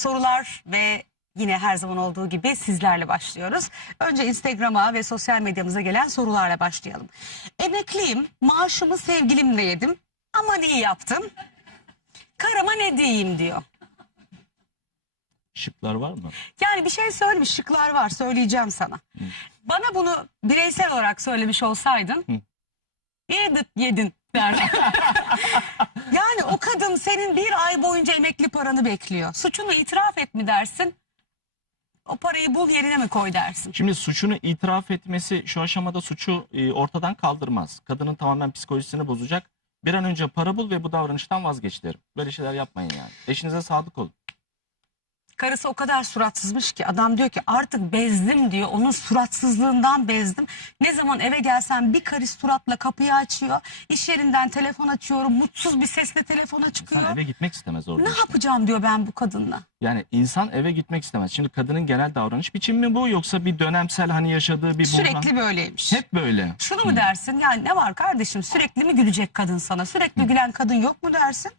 sorular ve yine her zaman olduğu gibi sizlerle başlıyoruz. Önce Instagram'a ve sosyal medyamıza gelen sorularla başlayalım. Emekliyim, maaşımı sevgilimle yedim ama iyi yaptım. Karıma ne diyeyim diyor. Şıklar var mı? Yani bir şey söylemiş şıklar var söyleyeceğim sana. Bana bunu bireysel olarak söylemiş olsaydın Hı. yedin, yedin derdim. yani o kadın senin bir ay boyunca emekli paranı bekliyor. Suçunu itiraf et mi dersin? O parayı bul yerine mi koy dersin? Şimdi suçunu itiraf etmesi şu aşamada suçu e, ortadan kaldırmaz. Kadının tamamen psikolojisini bozacak. Bir an önce para bul ve bu davranıştan vazgeç derim. Böyle şeyler yapmayın yani. Eşinize sadık olun. Karısı o kadar suratsızmış ki adam diyor ki artık bezdim diyor. Onun suratsızlığından bezdim. Ne zaman eve gelsem bir karış suratla kapıyı açıyor. İş yerinden telefon açıyorum. Mutsuz bir sesle telefona çıkıyor. İnsan eve gitmek istemez orada. Ne işte. yapacağım diyor ben bu kadınla. Yani insan eve gitmek istemez. Şimdi kadının genel davranış biçimi mi bu yoksa bir dönemsel hani yaşadığı bir buhran? Sürekli böyleymiş. Hep böyle. Şunu mu dersin? Yani ne var kardeşim? Sürekli mi gülecek kadın sana? Sürekli gülen kadın yok mu dersin?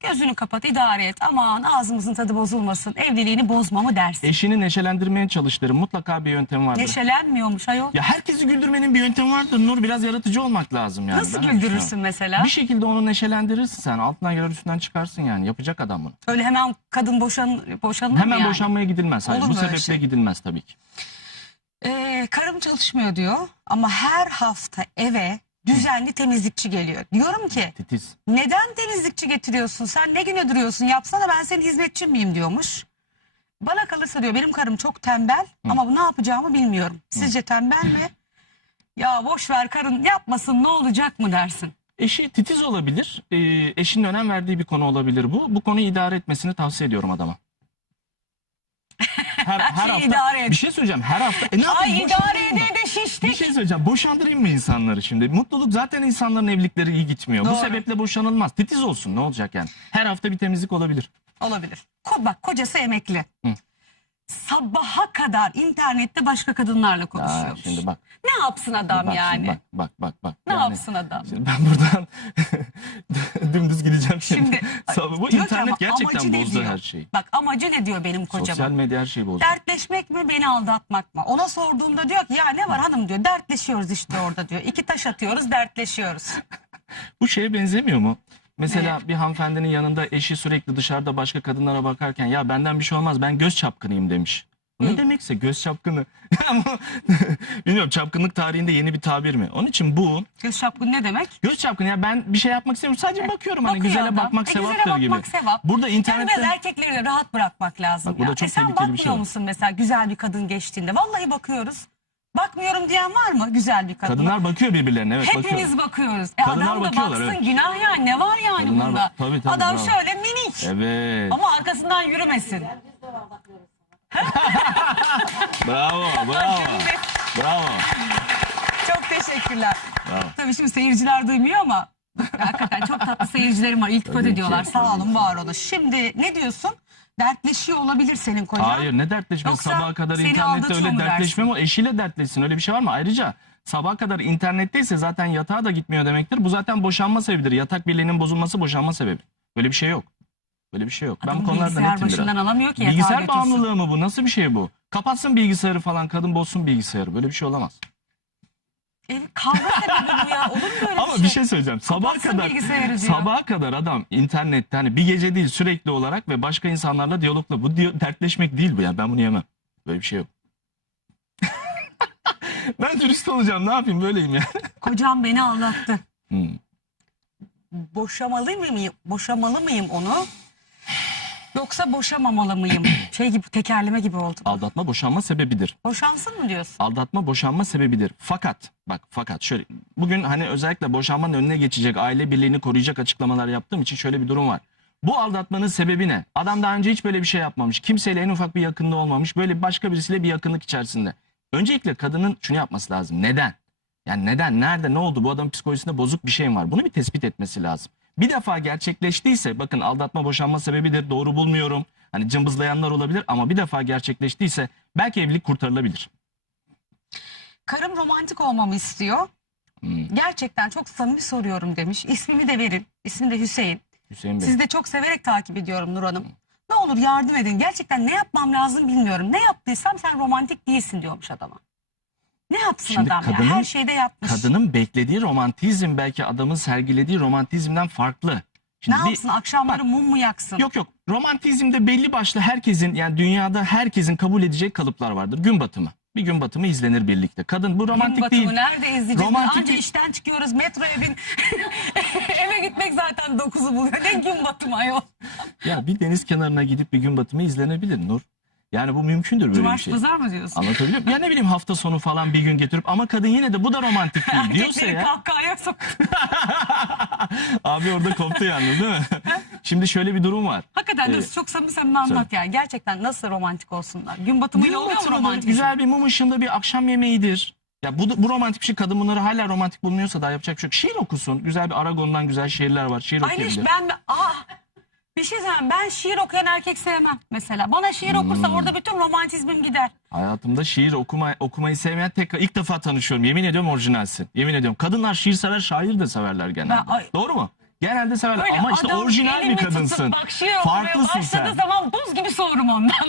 Gözünü kapat, idare et. Aman ağzımızın tadı bozulmasın. Evliliğini bozma mı dersin? Eşini neşelendirmeye çalış derim. Mutlaka bir yöntem vardır. Neşelenmiyormuş ayol. Ya herkesi güldürmenin bir yöntemi vardır Nur. Biraz yaratıcı olmak lazım yani. Nasıl Ben öyle düşünüyorum. güldürürsün mesela? Bir şekilde onu neşelendirirsin sen. Altından girer üstünden çıkarsın yani. Yapacak adam bunu. Öyle hemen kadın boşan, boşanır mı Hemen yani? boşanmaya gidilmez. Hayır, Olur bu mu öyle sebeple şey? gidilmez tabii ki. Ee, karım çalışmıyor diyor ama her hafta eve düzenli temizlikçi geliyor. Diyorum ki Titiz. neden temizlikçi getiriyorsun sen ne güne duruyorsun yapsana ben senin hizmetçin miyim diyormuş. Bana kalırsa diyor benim karım çok tembel ama bu ne yapacağımı bilmiyorum. Sizce tembel mi? Ya boş ver karın yapmasın ne olacak mı dersin? Eşi titiz olabilir. Ee, eşinin önem verdiği bir konu olabilir bu. Bu konuyu idare etmesini tavsiye ediyorum adama. Her, her şeyi hafta idare et. bir şey söyleyeceğim. Her hafta e ne Ay yapayım? idare Boşandırayım mı? ede de Bir şiştik. şey söyleyeceğim. Boşandırayım mı insanları şimdi? Mutluluk zaten insanların evlilikleri iyi gitmiyor. Bu Doğru. sebeple boşanılmaz. Titiz olsun ne olacak yani? Her hafta bir temizlik olabilir. Olabilir. Ko bak kocası emekli. Hı. Sabaha kadar internette başka kadınlarla konuşuyormuş. şimdi bak. Ne yapsın adam bak yani? Bak bak bak bak. Ne Yani yapsın adam? Şimdi ben buradan dümdüz gideceğim şimdi. Şimdi bu internet ama gerçekten bozdu diyor? her şeyi. Bak amacı ne diyor benim kocama? Sosyal medya her şeyi bozdu. Dertleşmek mi beni aldatmak mı? Ona sorduğumda diyor ki ya ne var hanım diyor dertleşiyoruz işte orada diyor. İki taş atıyoruz dertleşiyoruz. Bu şeye benzemiyor mu? Mesela bir hanımefendinin yanında eşi sürekli dışarıda başka kadınlara bakarken ya benden bir şey olmaz ben göz çapkınıyım demiş. Bu Ne demekse göz çapkını. Bilmiyorum çapkınlık tarihinde yeni bir tabir mi? Onun için bu Göz çapkını ne demek? göz çapkını ya ben bir şey yapmak istemiyorum sadece bakıyorum hani Bakıyor güzele adam. bakmak E, güzele sevaptır bakmak gibi. sevap. Burada Yani internette biraz erkekleri de rahat bırakmak lazım Bak, bu ya. da çok e sen tehlikeli bir bakmıyor şey var. musun mesela güzel bir kadın geçtiğinde? Vallahi bakıyoruz. Bakmıyorum diyen var mı güzel bir kadın? kadınlar bakıyor birbirlerine evet bakıyor. Hepimiz bakıyoruz. E Kadınlar adam da bakıyorlar, baksın evet. günah yani ne var yani Kadınlar bunda? bak- tabii, tabii, adam bravo. şöyle minik Evet. ama arkasından yürümesin. Bravo bravo. bravo. Çok teşekkürler. Bravo. Tabii şimdi seyirciler duymuyor ama hakikaten çok tatlı seyircilerim var. İltifat Tabii ki, ediyorlar. Sağ tabii olun var olun. Şimdi ne diyorsun? Dertleşiyor olabilir senin kocan. Hayır ne dertleşme Yoksa sabaha kadar seni internette aldatıyor öyle mu dertleşme mi? Eşiyle dertleşsin öyle bir şey var mı? Ayrıca sabaha kadar internetteyse zaten yatağa da gitmiyor demektir. Bu zaten boşanma sebebidir. Yatak birliğinin bozulması boşanma sebebi. Böyle bir şey yok. Böyle bir şey yok. ben Adam bu konularda bilgisayar netim biraz. başından alamıyor ki yatağa Bilgisayar götürsün. bağımlılığı mı bu? Nasıl bir şey bu? Kapatsın bilgisayarı falan kadın bozsun bilgisayarı. Böyle bir şey olamaz. E, kavga sebebi bu ya. Olur mu Ama bir şey? söyleyeceğim. Sabah Kapatsın kadar bilgisayarı diyor. sabaha kadar adam internette hani bir gece değil sürekli olarak ve başka insanlarla diyalogla bu diyo- dertleşmek değil bu yani ben bunu yemem. Böyle bir şey yok. ben turist olacağım ne yapayım böyleyim ya. Kocam beni aldattı. Hmm. Boşamalı mıyım? Boşamalı mıyım onu? Yoksa boşamamalı mıyım? Şey gibi tekerleme gibi oldu. Aldatma boşanma sebebidir. Boşansın mı diyorsun? Aldatma boşanma sebebidir. Fakat bak fakat şöyle bugün hani özellikle boşanmanın önüne geçecek aile birliğini koruyacak açıklamalar yaptığım için şöyle bir durum var. Bu aldatmanın sebebi ne? Adam daha önce hiç böyle bir şey yapmamış. Kimseyle en ufak bir yakınlığı olmamış. Böyle başka birisiyle bir yakınlık içerisinde. Öncelikle kadının şunu yapması lazım. Neden? Yani neden? Nerede? Ne oldu? Bu adamın psikolojisinde bozuk bir şey mi var? Bunu bir tespit etmesi lazım. Bir defa gerçekleştiyse bakın aldatma boşanma sebebidir. Doğru bulmuyorum. Hani cımbızlayanlar olabilir ama bir defa gerçekleştiyse belki evlilik kurtarılabilir. Karım romantik olmamı istiyor. Hmm, Gerçekten çok samimi soruyorum demiş. İsmimi de verin. İsmi de Hüseyin. Hüseyin Bey. Sizi de çok severek takip ediyorum Nur Hanım. Ne olur yardım edin. Gerçekten ne yapmam lazım bilmiyorum. Ne yaptıysam sen romantik değilsin diyormuş adama. Ne yapsın Şimdi adam ya? kadının- Her şeyde yapmış. Kadının beklediği romantizm belki adamın sergilediği romantizmden farklı. ne Şimdi bir- yapsın? Akşamları mum mu yaksın? Yok yok. Romantizmde belli başlı herkesin yani dünyada herkesin kabul edecek kalıplar vardır. Gün batımı. Bir gün batımı izlenir birlikte. Kadın bu Gün romantik batımı değil. nerede izleyeceğiz? Romantik Anca işten çıkıyoruz metroya bin. Eve gitmek zaten dokuzu buluyor. Ne gün batımı ayol. Ya bir deniz kenarına gidip bir gün batımı izlenebilir Nur. Yani bu mümkündür böyle bir Cumartesi şey. pazar mı diyorsun? Anlatabiliyor muyum? Ya ne bileyim hafta sonu falan bir gün getirip ama kadın yine de bu da romantik değil diyorsa Erkekleri ya. kahkahaya sok. Abi orada koptu yalnız değil mi? Şimdi şöyle bir durum var. Hakikaten Evet. evet. çok samimi samimi anlat yani. Gerçekten nasıl romantik olsunlar? Gün batımıyla Gün oluyor mu batımıdır, romantizm? Güzel bir mum ışığında bir akşam yemeğidir. Ya bu, bu romantik bir şey. Kadın bunları hala romantik bulmuyorsa da yapacak bir şey yok. Şiir okusun. Güzel bir Aragon'dan güzel şiirler var. Şiir Ay okuyabilir. ben aa, bir şey söyleyeyim ben şiir okuyan erkek sevmem mesela. Bana şiir Hmm. okursa orada bütün romantizmim gider. Hayatımda şiir okuma, okumayı sevmeyen tek ilk defa tanışıyorum. Yemin ediyorum orijinalsin. Yemin ediyorum. Kadınlar şiir sever, şair de severler genelde. Ben- ay- Doğru mu? Genelde severler. Böyle Ama işte adam orijinal bir elimi tutup kadınsın. Bak şiir Farklısın başladığı sen. zaman buz gibi soğurum ondan.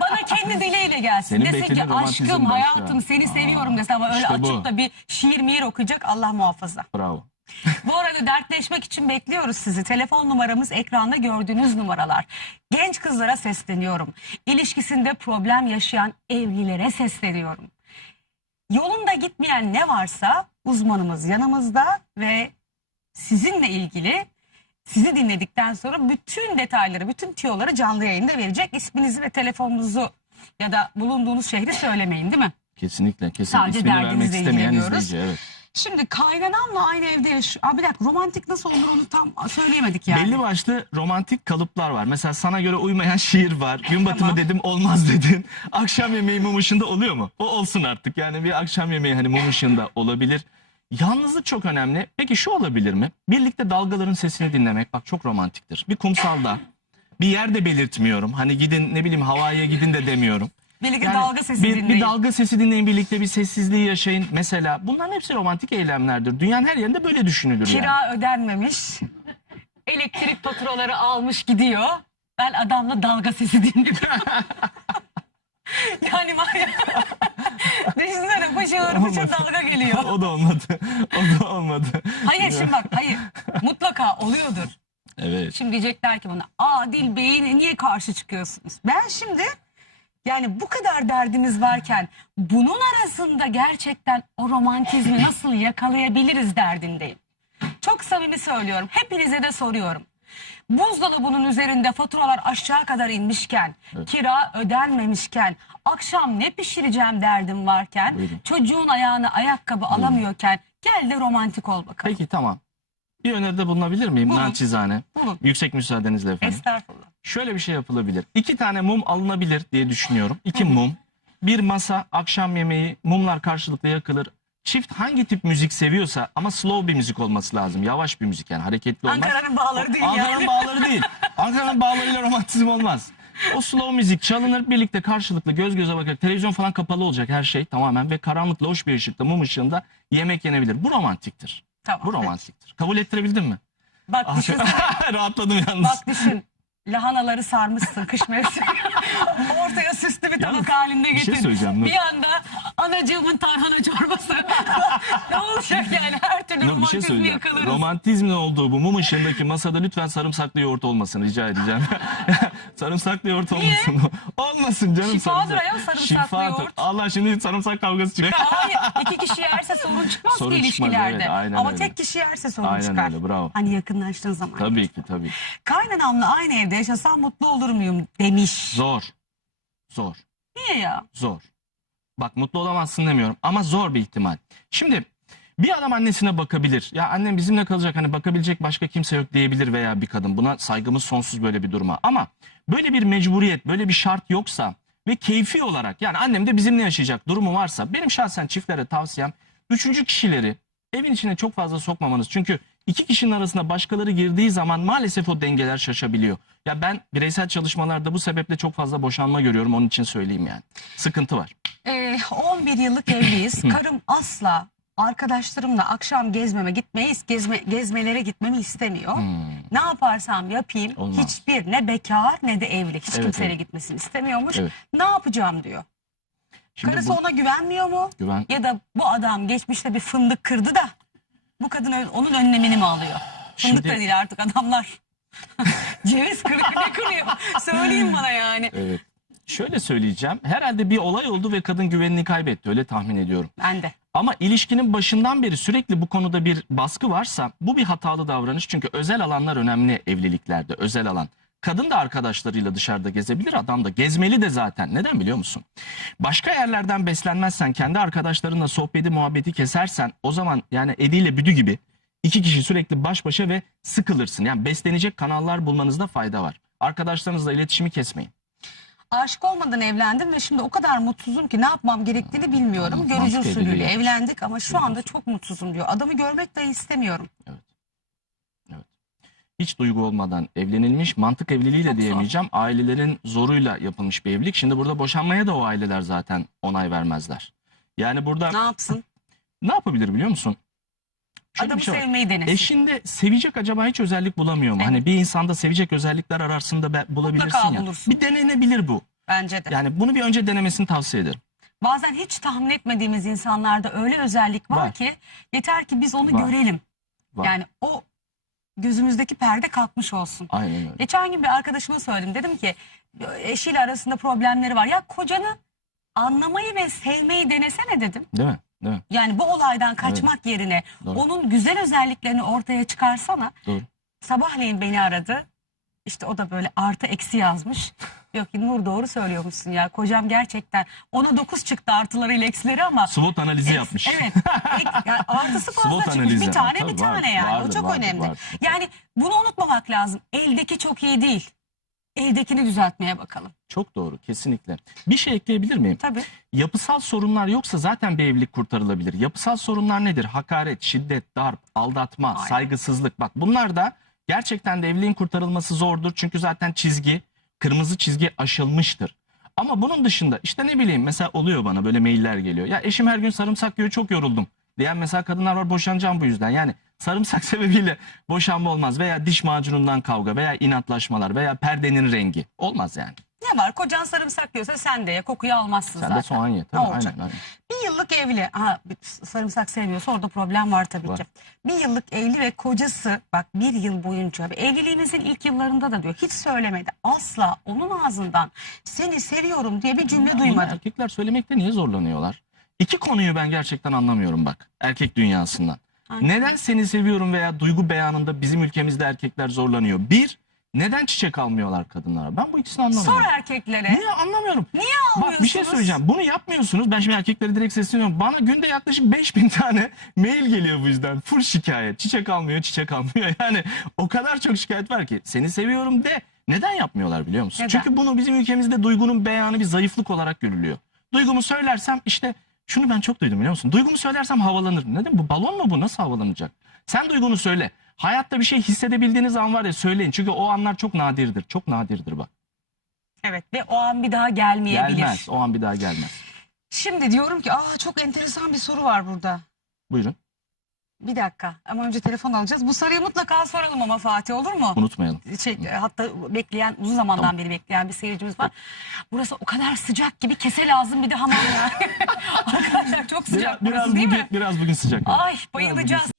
Bana kendi diliyle gelsin. Senin Desin ki beklediğin romantizm aşkım hayatım seni seviyorum dese ama öyle işte bu. açıp da bir şiir miir okuyacak Allah muhafaza. Bravo. Bu arada dertleşmek için bekliyoruz sizi. Telefon numaramız ekranda gördüğünüz numaralar. Genç kızlara sesleniyorum. İlişkisinde problem yaşayan evlilere sesleniyorum. Yolunda gitmeyen ne varsa uzmanımız yanımızda ve sizinle ilgili sizi dinledikten sonra bütün detayları, bütün tiyoları canlı yayında verecek. İsminizi ve telefonunuzu ya da bulunduğunuz şehri söylemeyin değil mi? Kesinlikle. kesin. Sadece İsmini derdinizle vermek istemeyen izleyici. Evet. Şimdi kaynanamla aynı evde yaşıyor. Aa, bir dakika romantik nasıl olur onu tam söyleyemedik yani. Belli başlı romantik kalıplar var. Mesela sana göre uymayan şiir var. Gün batımı Tamam. dedim olmaz dedin. Akşam yemeği mum ışığında oluyor mu? O olsun artık. Yani bir akşam yemeği hani mum ışığında olabilir. Yalnızlık çok önemli. Peki şu olabilir mi? Birlikte dalgaların sesini dinlemek bak çok romantiktir. Bir kumsalda bir yerde belirtmiyorum. Hani gidin ne bileyim havaya gidin de demiyorum. Birlikte Yani dalga sesi bir, dinleyin. bir dalga sesi dinleyin birlikte bir sessizliği yaşayın. Mesela bunların hepsi romantik eylemlerdir. Dünyanın her yerinde böyle düşünülür yani. Kira ödenmemiş. Elektrik faturaları almış gidiyor. Ben adamla dalga sesi dinliyorum. yani var ya. Düşünsene fışır fışır dalga geliyor. o da olmadı. O da olmadı. Hayır şimdi bak hayır. Mutlaka oluyordur. Evet. Şimdi diyecekler ki bana Adil Bey'in niye karşı çıkıyorsunuz? Ben şimdi yani bu kadar derdimiz varken bunun arasında gerçekten o romantizmi nasıl yakalayabiliriz derdindeyim. Çok samimi söylüyorum. Hepinize de soruyorum. Buzdolabının üzerinde faturalar aşağı kadar inmişken, kira ödenmemişken, akşam ne pişireceğim derdim varken, Buyurun. çocuğun ayağına ayakkabı alamıyorken gel de romantik ol bakalım. Peki tamam. Bir öneride bulunabilir miyim? Bulun. Naçizane. Bulun. Yüksek müsaadenizle efendim. Estağfurullah. Şöyle bir şey yapılabilir. İki tane mum alınabilir diye düşünüyorum. İki mum. Bir masa, akşam yemeği, mumlar karşılıklı yakılır. Çift hangi tip müzik seviyorsa ama slow bir müzik olması lazım. Yavaş bir müzik yani hareketli olmaz. Ankara'nın bağları değil Ankara'nın yani. bağları değil. Ankara'nın bağlarıyla romantizm olmaz. O slow müzik çalınır birlikte karşılıklı göz göze bakarak televizyon falan kapalı olacak her şey tamamen ve karanlık loş bir ışıkta mum ışığında yemek yenebilir. Bu romantiktir. Tamam. Bu romantiktir. Kabul ettirebildin mi? Bak düşün. Rahatladım yalnız. Bak düşün. Lahanaları sarmışsın kış mevsimi. Ortaya süslü bir tabak Yalnız halinde bir şey söyleyeceğim, bir anda anacığımın tarhana çorbası. ne olacak yani her türlü Nur, bir şey romantizmi söyleyeceğim. yakalarız. Romantizmin olduğu bu mum ışığındaki masada lütfen sarımsaklı yoğurt olmasın rica edeceğim. sarımsaklı yoğurt olmasın. Olmasın canım Şifadır ayol sarımsaklı yoğurt. Allah şimdi sarımsak kavgası çıkıyor. Hayır iki kişi yerse sorun çıkmaz Sorun ki çıkmaz, ilişkilerde. evet, aynen Ama öyle. tek kişi yerse sorun Aynen çıkar. öyle, bravo. Hani yakınlaştığın zaman. tabii ki tabii. Kaynanamla aynı evde yaşasam mutlu olur muyum demiş. Zor. Zor. Niye ya? Zor. Bak mutlu olamazsın demiyorum ama zor bir ihtimal. Şimdi bir adam annesine bakabilir. Ya annem bizimle kalacak hani bakabilecek başka kimse yok diyebilir veya bir kadın. Buna saygımız sonsuz böyle bir duruma. Ama böyle bir mecburiyet, böyle bir şart yoksa ve keyfi olarak yani annem de bizimle yaşayacak durumu varsa benim şahsen çiftlere tavsiyem üçüncü kişileri evin içine çok fazla sokmamanız. Çünkü iki kişinin arasında başkaları girdiği zaman maalesef o dengeler şaşabiliyor. Ya ben bireysel çalışmalarda bu sebeple çok fazla boşanma görüyorum onun için söyleyeyim yani. Sıkıntı var. Ee, 11 yıllık evliyiz. Karım asla arkadaşlarımla akşam gezmeme gitmeyi, gezme, gezmelere gitmemi istemiyor. Hmm. Ne yaparsam yapayım Olmaz. hiçbir ne bekar ne de evli hiç Evet, kimseyle evet. gitmesini istemiyormuş. Evet. Ne yapacağım diyor. Şimdi Karısı bu ona güvenmiyor mu? güven Ya da bu adam geçmişte bir fındık kırdı da bu kadın onun önlemini mi alıyor? Fındık da Şimdi- değil artık adamlar. Ceviz kırıyor ne kırıyor? Söyleyin bana yani. evet. Şöyle söyleyeceğim. Herhalde bir olay oldu ve kadın güvenini kaybetti. Öyle tahmin ediyorum. Ben de. Ama ilişkinin başından beri sürekli bu konuda bir baskı varsa bu bir hatalı davranış. Çünkü özel alanlar önemli evliliklerde. Özel alan. Kadın da arkadaşlarıyla dışarıda gezebilir, adam da gezmeli de zaten. Neden biliyor musun? Başka yerlerden beslenmezsen, kendi arkadaşlarınla sohbeti, muhabbeti kesersen o zaman yani Edi ile Büdü gibi iki kişi sürekli baş başa ve sıkılırsın. Yani beslenecek kanallar bulmanızda fayda var. Arkadaşlarınızla iletişimi kesmeyin. Aşık olmadan evlendim ve şimdi o kadar mutsuzum ki ne yapmam gerektiğini bilmiyorum. Mantık Görücü usulüyle evlendik ama şu anda çok mutsuzum diyor. Adamı görmek dahi istemiyorum. hiç duygu olmadan evlenilmiş mantık evliliği de Çok zor. diyemeyeceğim. Ailelerin zoruyla yapılmış bir evlilik. Şimdi burada boşanmaya da o aileler zaten onay vermezler. Yani burada Ne yapsın? ne yapabilir biliyor musun? Şöyle Adamı bir şey var. sevmeyi denesin. Eşinde sevecek acaba hiç özellik bulamıyor mu? Evet. Hani bir insanda sevecek özellikler ararsın da bulabilirsin Mutlaka ya. bulursun. Bir denenebilir bu. Bence de. Yani bunu bir önce denemesini tavsiye ederim. Bazen hiç tahmin etmediğimiz insanlarda öyle özellik var, Var. ki yeter ki biz onu Var. görelim. Var. Yani o gözümüzdeki perde kalkmış olsun. Aynen öyle. Geçen gün bir arkadaşıma söyledim. Dedim ki eşiyle arasında problemleri var. Ya kocanı anlamayı ve sevmeyi denesene dedim. Değil mi? Mi? Yani bu olaydan kaçmak yerine Doğru. onun güzel özelliklerini ortaya çıkarsana. Doğru. Sabahleyin beni aradı. İşte o da böyle artı eksi yazmış. Yok ki Nur doğru söylüyormuşsun ya. Kocam gerçekten ona 9 çıktı artılarıyla eksileri ama SWOT analizi Eks- yapmış. Evet. Ek- yani artısı fazla SWOT çıkmış. analizi Bir tane ama bir tabii tane vardır, yani. o vardır, çok vardır, önemli. vardır. Yani bunu unutmamak lazım. Eldeki çok iyi değil. Eldekini düzeltmeye bakalım. Çok doğru kesinlikle. Bir şey ekleyebilir miyim? Tabii. Yapısal sorunlar yoksa zaten bir evlilik kurtarılabilir. Yapısal sorunlar nedir? Hakaret, şiddet, darp, aldatma, Aynen. saygısızlık. Bak bunlar da gerçekten de evliliğin kurtarılması zordur. Çünkü zaten çizgi, kırmızı çizgi aşılmıştır. Ama bunun dışında işte ne bileyim mesela oluyor bana böyle mailler geliyor. Ya eşim her gün sarımsak yiyor çok yoruldum. Diyen mesela kadınlar var boşanacağım bu yüzden. Yani sarımsak sebebiyle boşanma olmaz. Veya diş macunundan kavga veya inatlaşmalar veya perdenin rengi. Olmaz yani. Ne var? Kocan sarımsak diyorsa sen de ye. Kokuyu almazsın Sen zaten. de soğan ye. Ne Tabii, olacak? aynen, aynen. Bir yıllık evli. Ha, sarımsak sevmiyorsa orada problem var tabii Var. ki. Bir yıllık evli ve kocası bak bir yıl boyunca evliliğimizin ilk yıllarında da diyor hiç söylemedi. Asla onun ağzından seni seviyorum diye bir cümle Ya duymadım. Erkekler söylemekte niye zorlanıyorlar? İki konuyu ben gerçekten anlamıyorum bak erkek dünyasından. Aynen. Neden seni seviyorum veya duygu beyanında bizim ülkemizde erkekler zorlanıyor? Bir, neden çiçek almıyorlar kadınlara? Ben bu ikisini anlamıyorum. Sor erkeklere. Niye anlamıyorum? Niye Bak bir şey almıyorsunuz? söyleyeceğim. Bunu yapmıyorsunuz. Ben şimdi erkekleri direkt sesleniyorum. Bana günde yaklaşık 5000 tane mail geliyor bu yüzden. Full şikayet. Çiçek almıyor, çiçek almıyor. Yani o kadar çok şikayet var ki. Seni seviyorum de. Neden yapmıyorlar biliyor musun? Neden? Çünkü bunu bizim ülkemizde duygunun beyanı bir zayıflık olarak görülüyor. Duygumu söylersem işte şunu ben çok duydum biliyor musun? Duygumu söylersem havalanır. Neden? Bu balon mu bu? Nasıl havalanacak? Sen duygunu söyle. Hayatta bir şey hissedebildiğiniz an var ya söyleyin. Çünkü o anlar çok nadirdir. Çok nadirdir bak. Evet ve o an bir daha gelmeyebilir. Gelmez. O an bir daha gelmez. Şimdi diyorum ki aa çok enteresan bir soru var burada. Buyurun. Bir dakika ama önce telefon alacağız. Bu soruyu mutlaka soralım ama Fatih olur mu? Unutmayalım. Şey, hatta bekleyen uzun zamandan Tamam. beri bekleyen bir seyircimiz var. Burası o kadar sıcak gibi kese lazım bir de hamam ya. Arkadaşlar çok sıcak Biraz, burası değil bugün, mi? biraz bugün sıcak. Ay Biraz bayılacağız.